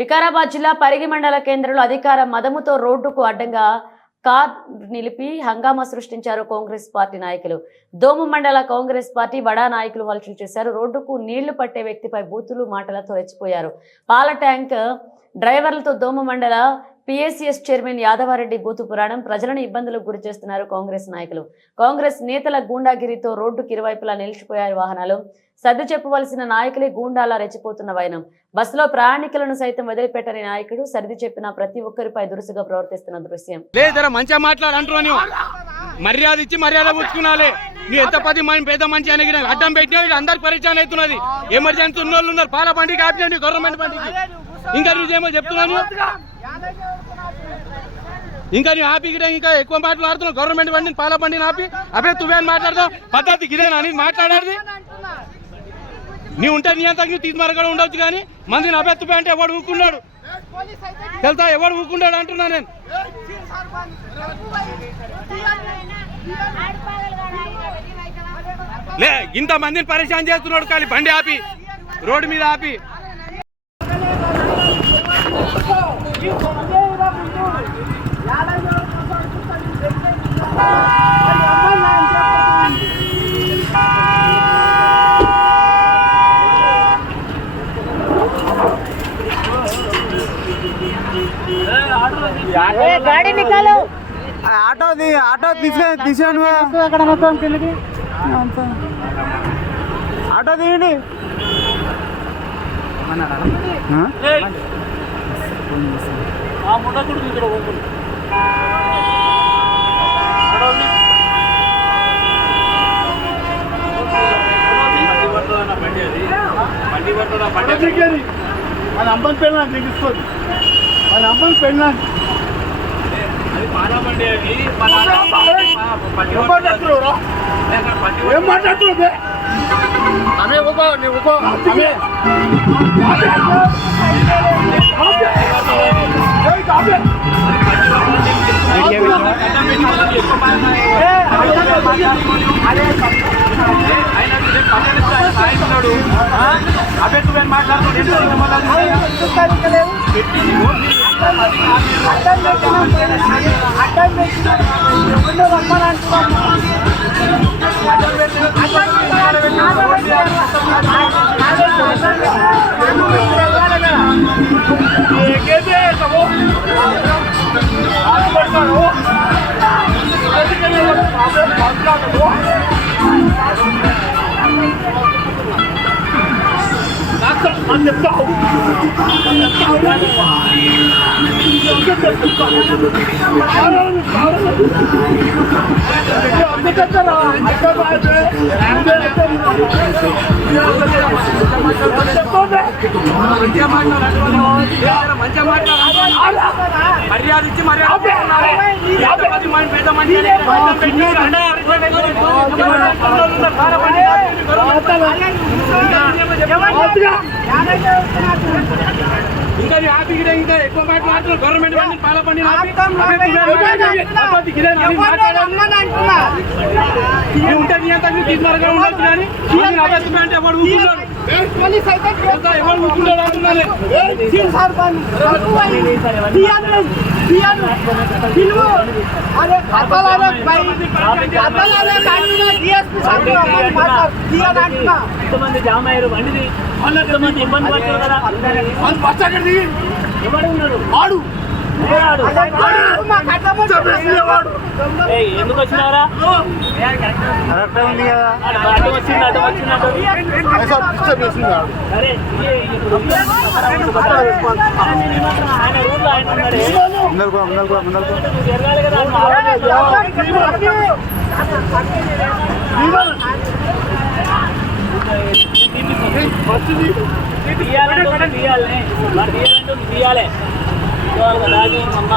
వికారాబాద్ జిల్లా పరిగి మండల కేంద్రంలో అధికార మదముతో రోడ్డుకు అడ్డంగా కార్ నిలిపి హంగామా సృష్టించారు కాంగ్రెస్ పార్టీ నాయకులు. దోమ మండల కాంగ్రెస్ పార్టీ బడా నాయకులు హల్చల్ చేశారు. రోడ్డుకు నీళ్లు పట్టే వ్యక్తిపై బూతులు మాటలతో రెచ్చిపోయారు. పాల ట్యాంక్ డ్రైవర్లతో దోమ మండల పిఎస్సిఎస్ చైర్మన్ యాదవారెడ్డి బూతు పురాణం. ప్రజలను ఇబ్బందులకు గురి చేస్తున్నారు కాంగ్రెస్ నాయకులు. కాంగ్రెస్ నేతల గూండాగిరితో రోడ్డుకి ఇరువైపులా నిలిచిపోయారు వాహనాలు. సర్ది చెప్పవలసిన నాయకులే గూండాలా రెచ్చిపోతున్న వైనం. బస్సులో ప్రయాణికులను సైతం వదిలిపెట్టని నాయకుడు సర్ది చెప్పిన ప్రతి ఒక్కరిపై దురుసుగా ప్రవర్తిస్తున్న దృశ్యం. మంచిగా మాట్లాడంటున్నాను, మర్యాద ఇచ్చి మర్యాద పుచ్చుకున్నాలే. నువ్వు ఎంత పెద్ద మంచి అని అడ్డం పెట్టినా అందరు పరిచయం అవుతున్నది. ఎమర్జెన్సీ ఉన్న వాళ్ళు ఉన్నారు, పాల బండికి ఆపియండి, గవర్నమెంట్ బండికి. ఇంకా నువ్వేమో చెప్తున్నాను, ఇంకా నువ్వు ఆపి ఇంకా ఎక్కువ మాట్లాడుతున్నావు. గవర్నమెంట్ బండిని పాల బండిని ఆపి అప్పుడే నువ్వేం మాట్లాడతావు? పద్ధతి ఇదేనా అని మాట్లాడేది? నీ ఉంటే నీ అంతా తీసుమరగా ఉండొచ్చు, కానీ మందిని అభ్యర్థి అంటే ఎవడు ఊరుకున్నాడు తెలుసా? ఎవడు ఊరుకున్నాడు అంటున్నా నేను. లే ఇంత మందిని పరిచయం చేస్తున్నాడు, కానీ బండి ఆపి రోడ్డు మీద ఆపి. गाड़ी निकालो, ఆటో తీసాను, ఆటో తీయండి. మన అమ్మని పెళ్ళి నాకు తీసుకోండి, మన అమ్మని పెళ్ళి నాకు ఏం మాట్లాడుతుంది? అమే ఊకో, నీ ఊకో, అమే మర్యాద ఇచ్చి మర్యాద పెద్ద మంచి ఇంకా ఆపి ఇంకా ఎక్కువ మాట్లాడుతున్నారు. గవర్నమెంట్ బండి పాల బండి ఉంటే నీ అంతా తీసుమరగా ఉండొచ్చు, కానీ అభ్యర్థి అంటే ఎవడు ఊరుకున్నాడు? ఎవడు ఊరుకున్నాడు అంటున్నాను. ఎంతమంది జామ్ అయ్యారు, బండిది ఎంతమంది ఇబ్బంది పడుతున్నారు కదా. ఎవరు ఉన్నారు? ఎందుకు వచ్చినారా? అటు వచ్చింది సరే, ఆయన రూట్లో ఆయన జరగాలి కదా. తీయాలంటే తీయాలి, మరి తీయాలంటే తీయాలి. దాగి అమ్మ